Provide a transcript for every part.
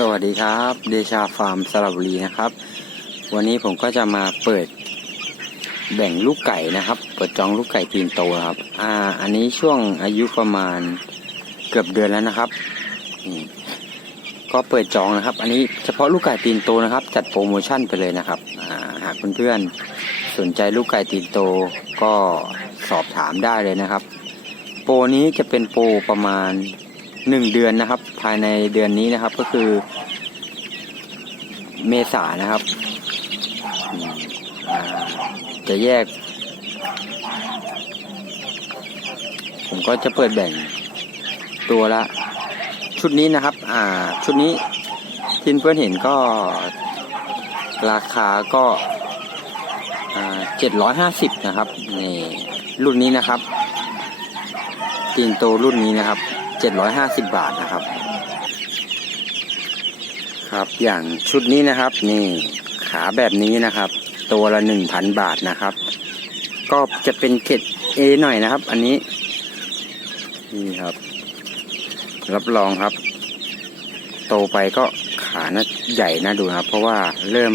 สวัสดีครับเดชาฟาร์มสระบุรีนะครับ วันนี้ผมก็จะมาเปิดแบ่งลูกไก่นะครับ เปิดจองลูกไก่ตีนโตครับ อ่า อันนี้ช่วงอายุประมาณเกือบเดือนแล้วนะครับก็เปิดจองนะครับ อันนี้เฉพาะลูกไก่ตีนโตนะครับ จัดโปรโมชั่นไปเลยนะครับหากเพื่อนๆสนใจลูกไก่ตีนโตก็สอบถามได้เลยนะครับ โปรนี้จะเป็นโปรประมาณ หนึ่งเดือนนะครับ ภายในเดือนนี้นะครับก็คือเมษานะครับ จะแยก ผมก็จะเปิดแบ่งตัวละ ชุดนี้นะครับ อ่า ชุดนี้ที่เพื่อนเห็นก็ราคาก็เจ็ดร้อยห้าสิบนะครับนี่รุ่นนี้นะครับตีนโตรุ่นนี้นะครับ 750 บาทนะครับ ครับอย่างชุดนี้นะครับนี่ขาแบบนี้นะครับ ตัวละ 1,000 บาทนะครับ ก็จะเป็นเกรด A หน่อยนะครับ อันนี้นี่ครับ รับรองครับ โตไปก็ขาน่าใหญ่น่าดูนะครับ เพราะว่าเริ่ม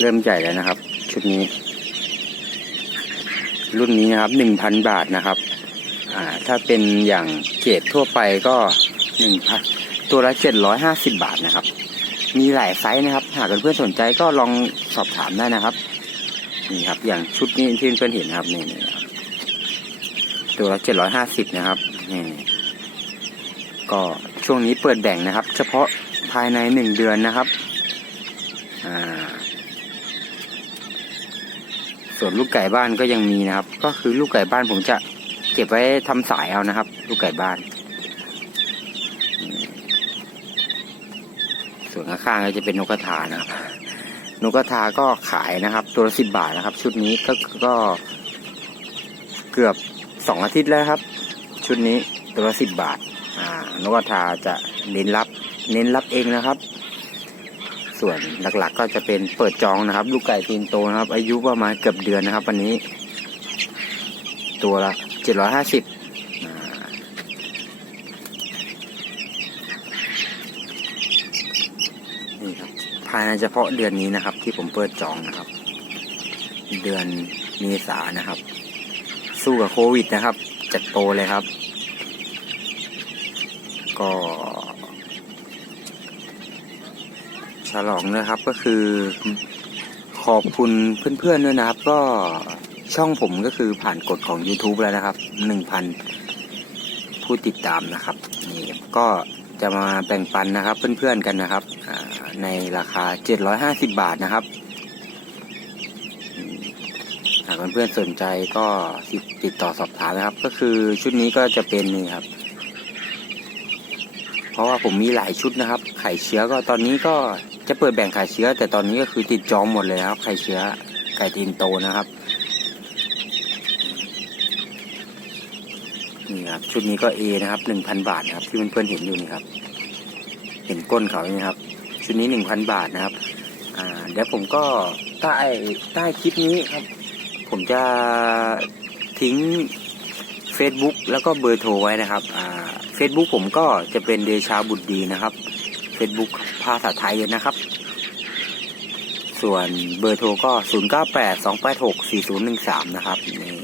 เริ่มใหญ่แล้วนะครับ ชุดนี้ รุ่นนี้นะครับ1,000บาทนะครับ ถ้าเป็นอย่างเกรดทั่วไปก็หนึ่งพันตัวละเจ็ดร้อยห้าสิบบาทนะครับ มีหลายไซส์นะครับ หากเพื่อนๆสนใจก็ลองสอบถามได้นะครับ นี่ครับ อย่างชุดนี้ที่เพื่อนเห็นนะครับนี่นี่ครับตัวละเจ็ดร้อยห้าสิบนะครับนี่ก็ช่วงนี้เปิดแบ่งนะครับ เฉพาะภายในหนึ่งเดือนนะครับอ่าส่วนลูกไก่บ้านก็ยังมีนะครับ ก็คือลูกไก่บ้านผมจะ ก็บไว้ทำสายเอานะครับ ลูกไก่บ้าน ส่วนข้างๆก็จะเป็นนกกระทานะครับนกกระทาก็ขายนะครับ ตัวละสิบบาทนะครับ ชุดนี้ก็ก็เกือบสองอาทิตย์แล้วครับ ชุดนี้ตัวละสิบบาท อ่านกกระทาจะเน้นรับ เน้นรับเองนะครับ ส่วนหลักๆ ก็จะเป็นเปิดจองนะครับ ลูกไก่ตีนโตนะครับ อายุประมาณเกือบเดือนนะครับ วันนี้ ตัวละ จ็ดร้อยห้าสิบนี่ครับภายในเฉพาะเดือนนี้นะครับ ที่ผมเปิดจองนะครับ เดือนเมษานะครับ สู้กับโควิดนะครับ จัดโปรเลยครับ ก็ฉลองนะครับก็คือขอบคุณเพื่อนๆด้วยนะครับ ก็ ช่องผมก็คือผ่านกฎของ YouTube แล้วนะครับ 1,000 ผู้ติดตามนะครับ นี่ก็จะมาแบ่งปันนะครับเพื่อนๆกันนะครับ ในราคา 750 บาทนะครับ หากเพื่อนๆสนใจก็ติดต่อสอบถามนะครับ ก็คือชุดนี้ก็จะเป็นนี่ครับ เพราะว่าผมมีหลายชุดนะครับ ไข่เชื้อก็ตอนนี้ก็จะเปิดแบ่งไข่เชื้อ แต่ตอนนี้ก็คือติดจองหมดเลยครับ ไข่เชื้อไก่ตีนโตนะครับ นี่ครับชุดนี้ก็ A นะครับหนึ่งพันบาทนะครับ ที่เพื่อนๆเห็นอยู่นี่ครับ เห็นก้นเขานี่ครับ ชุดนี้หนึ่งพันบาทนะครับ อ่าเดี๋ยวผมก็ใต้ใต้คลิปนี้ครับ ผมจะทิ้ง Facebook แล้วก็เบอร์โทรไว้นะครับอ่า Facebook ผมก็จะเป็นเดชาบุตรดีนะครับ Facebook ภาษาไทยนะครับ ส่วนเบอร์โทรก็ 0982864013 นะครับนี่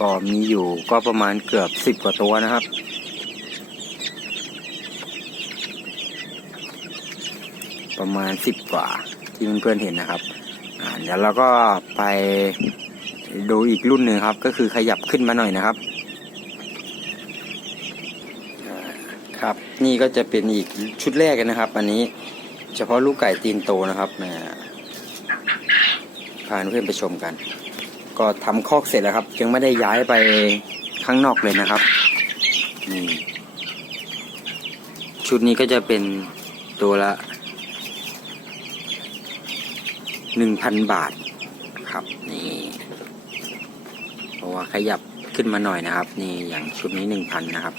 ก็มีอยู่ก็ประมาณเกือบสิบกว่าตัวนะครับ ประมาณสิบกว่าที่เพื่อนๆเห็นนะครับเดี๋ยวเราก็ไปดูอีกรุ่นหนึ่งครับ ก็คือขยับขึ้นมาหน่อยนะครับครับ นี่ก็จะเป็นอีกชุดแรกนะครับ อันนี้เฉพาะลูกไก่ตีนโตนะครับแหมพาเพื่อนไปชมกัน ก็ทำคอกเสร็จแล้วครับ ยังไม่ได้ย้ายไปข้างนอกเลยนะครับนี่ชุดนี้ก็จะเป็นตัวละหนึ่งพันบาทครับนี่เพราะว่าขยับขึ้นมาหน่อยนะครับ นี่อย่างชุดนี้หนึ่งพันนะครับ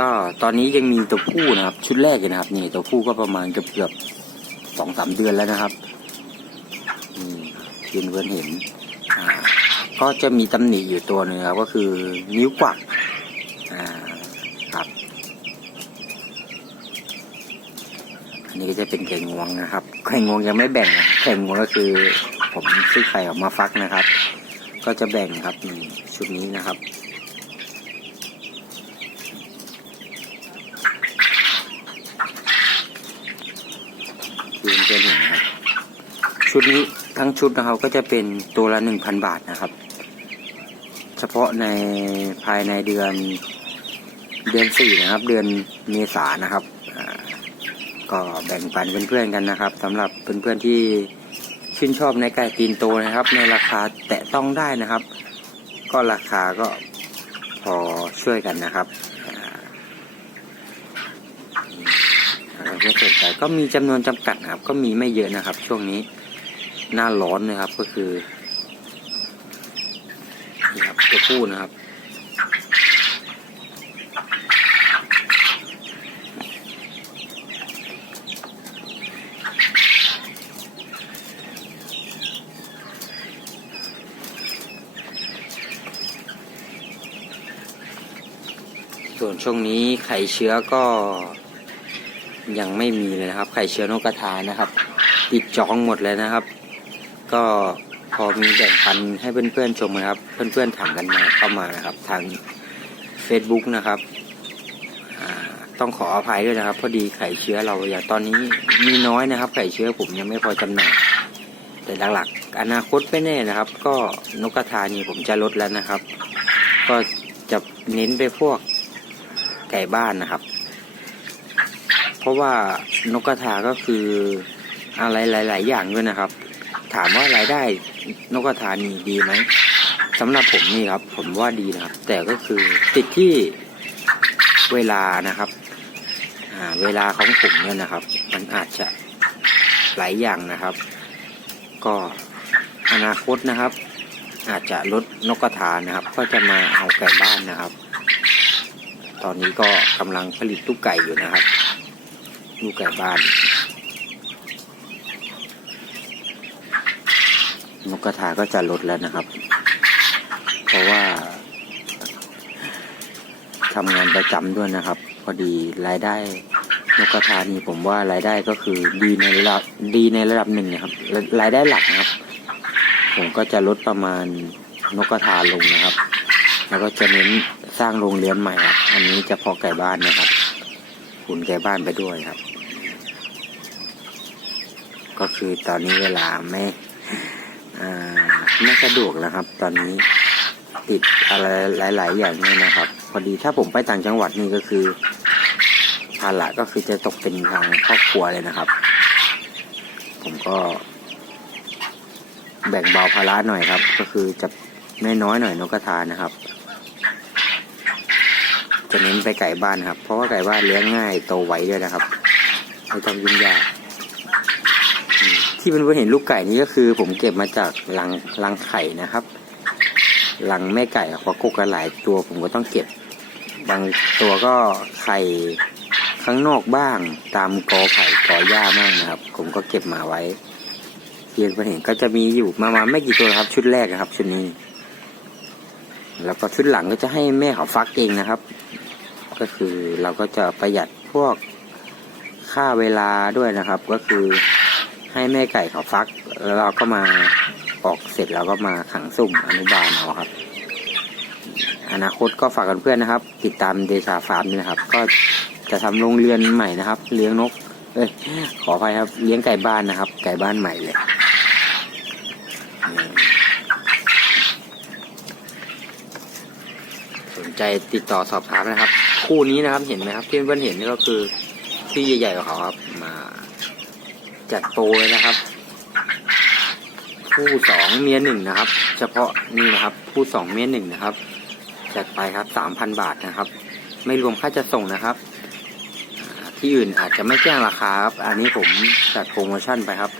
ก็ตอนนี้ยังมีตัวผู้นะครับ ชุดแรกอยู่นะครับ นี่ตัวผู้ก็ประมาณเกือบเกือบสองสามเดือนแล้วนะครับ ที่เพื่อนเห็นก็จะมีตำหนิอยู่ตัวหนึ่งครับก็คือนิ้วกวักอ่าครับอันนี้ก็จะเป็นไก่งวงนะครับไก่งวงยังไม่แบ่งไก่งวงก็คือ ผมซื้อไข่ออกมาฟักนะครับ ก็จะแบ่งครับชุดนี้นะครับยืนเป็นเห็นนะครับชุดนี้ ทั้งชุดนะครับก็จะเป็นตัวละหนึ่งพันบาทนะครับ เฉพาะในภายในเดือนเดือนสี่นะครับ เดือนเมษานะครับก็แบ่งปันเพื่อนๆกันนะครับสำหรับเพื่อนๆที่ชื่นชอบในไก่ตีนโตนะครับ ในราคาแตะต้องได้นะครับ ก็ราคาก็พอช่วยกันนะครับอ่าอะไรก็สนใจก็มีจำนวนจำกัดนะครับ ก็มีไม่เยอะนะครับ ช่วงนี้ หน้าร้อนนะครับ ก็คือนี่ครับตัวผู้นะครับ ส่วนช่วงนี้ไข่เชื้อก็ยังไม่มีเลยนะครับ ไข่เชื้อนกกระทานะครับปิดจองหมดเลยนะครับ ก็พอมีแบ่งปันให้เพื่อนๆชมนะครับ เพื่อนๆถามกันมาเข้ามานะครับ ทาง Facebook นะครับต้องขออภัยด้วยนะครับ พอดีไข่เชื้อเราอย่างตอนนี้มีน้อยนะครับ ไข่เชื้อผมยังไม่พอจำหน่ายแต่หลักๆ อนาคตไม่แน่นะครับ ก็นกกระทานี่ผมจะลดแล้วนะครับ ก็จะเน้นไปพวกไก่บ้านนะครับ เพราะว่านกกระทาก็คืออะไรหลาย ๆ อย่างด้วยนะครับ ถามว่ารายได้นกกระทานีดีไหมสำหรับผมนี่ครับ ผมว่าดีนะครับ แต่ก็คือติดที่เวลานะครับเวลาของผมเนี่ยนะครับ มันอาจจะหลายอย่างนะครับ ก็อนาคตนะครับ อาจจะลดนกกระทานะครับ ก็จะมาเอาไก่บ้านนะครับ ตอนนี้ก็กำลังผลิตลูกไก่อยู่นะครับลูกไก่บ้าน นกกระทาก็จะลดแล้วนะครับ เพราะว่าทำงานประจำด้วยนะครับ พอดีรายได้นกกระทานี่ผมว่ารายได้ก็คือดีในระดับดีในระดับหนึ่งนะครับ รายได้หลักนะครับ ผมก็จะลดประมาณนกกระทาลงนะครับ แล้วก็จะเน้นสร้างโรงเรือนใหม่ครับ อันนี้จะพอไก่บ้านนะครับขุนไก่บ้านไปด้วยครับ ก็คือตอนนี้เวลาไม่ ไม่สะดวกนะครับ ตอนนี้ติดอะไรหลาย ๆ อย่างเนี่ยนะครับ พอดีถ้าผมไปต่างจังหวัดนี่ก็คือภาระก็คือจะตกเป็นทางครอบครัวเลยนะครับ ผมก็ แบ่งเบาภาระหน่อยครับ ก็คือจะไม่น้อยหน่อยนกกระทานะครับ จะเน้นไปไก่บ้านครับ เพราะว่าไก่บ้านเลี้ยงง่ายโตไวด้วยนะครับไม่ต้องยุ่งยาก ที่เพื่อนๆเห็นลูกไก่นี้ก็คือ ผมเก็บมาจากรังรังไข่นะครับรังแม่ไก่พอกกกันหลายตัวผมก็ต้องเก็บ บางตัวก็ไข่ข้างนอกบ้าง ตามกอไผ่กอหญ้าบ้างนะครับ ผมก็เก็บมาไว้เพียงเพื่อนเห็นก็จะมีอยู่ประมาไม่กี่ตัวครับ ชุดแรกนะครับ ชุดนี้ แล้วก็ชุดหลังก็จะให้แม่เขาฟักเองนะครับ ก็คือเราก็จะประหยัดพวกค่าเวลาด้วยนะครับ ก็คือ ให้แม่ไก่เขาฟัก แล้วเราก็มาออกเสร็จเราก็มาขังสุ่มอนุบาลเอาครับ อนาคตก็ฝากกันเพื่อนนะครับ ติดตามเดชาฟาร์มด้วยนะครับ ก็จะทำโรงเรือนใหม่นะครับ เลี้ยงนก เอ้ยขออภัยครับ เลี้ยงไก่บ้านนะครับ ไก่บ้านใหม่เลยสนใจติดต่อสอบถามนะครับ คู่นี้นะครับเห็นไหมครับที่เพื่อนเห็นนี่ก็คือที่ใหญ่ๆกว่าเขาครับ จัดโปรเลยนะครับ คู่สองเมียหนึ่งนะครับ เฉพาะนี่นะครับ คู่สองเมียหนึ่งนะครับ จัดไปครับสามพันบาทนะครับ ไม่รวมค่าจัดส่งนะครับ ที่อื่นอาจจะไม่แจ้งราคาครับ อันนี้ผมจัดโปรโมชั่นไปครับ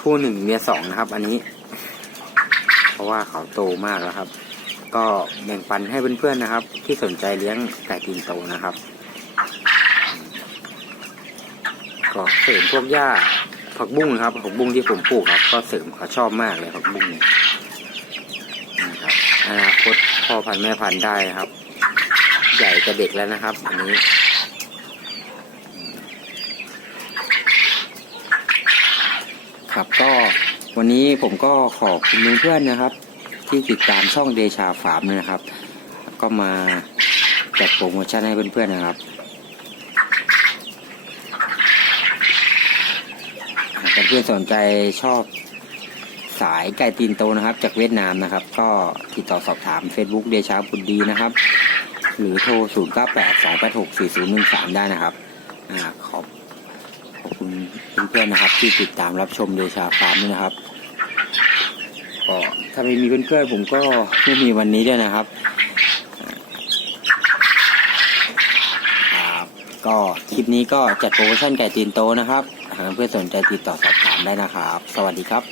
คู่หนึ่งเมียสองนะครับ อันนี้ เพราะว่าเขาโตมากแล้วครับ ก็แบ่งปันให้เพื่อนๆนะครับ ที่สนใจเลี้ยงไก่ตีนโตนะครับ ก็เสริมพวกหญ้าผักบุ้งนะครับผักบุ้งที่ผมปลูกครับ ก็เสริมเขาชอบมากเลยผักบุ้งเนี่ยนะครับอนาคตพ่อพันธุ์แม่พันธุ์ได้ครับ ใหญ่กับเด็กแล้วนะครับ อันนี้ครับก็วันนี้ผมก็ขอบคุณเพื่อนๆนะครับ ที่ติดตามช่องเดชาฟาร์มนะครับ ก็มาจัดโปรโมชั่นให้เพื่อนๆนะครับหาก เพื่อนสนใจชอบสายไก่ตีนโตนะครับ จากเวียดนามนะครับ ก็ติดต่อสอบถาม Facebook เดชาบุตรดีนะครับ หรือโทร 0 9 8 2 8 6 4 0 1 3 ได้นะครับอขอบขอบคุณเพื่อนๆนะครับ ที่ติดตามรับชมเดชาฟาร์มนะครับก็ถ้าไม่มีเพื่อนๆผมก็ไม่มีวันนี้ด้วยนะครับอ่าครับ ก็คลิปนี้ก็จัดโปรโมชั่นไก่ตีนโตนะครับหากเพื่อนสนใจติดต่อสอบถามได้นะครับ สวัสดีครับ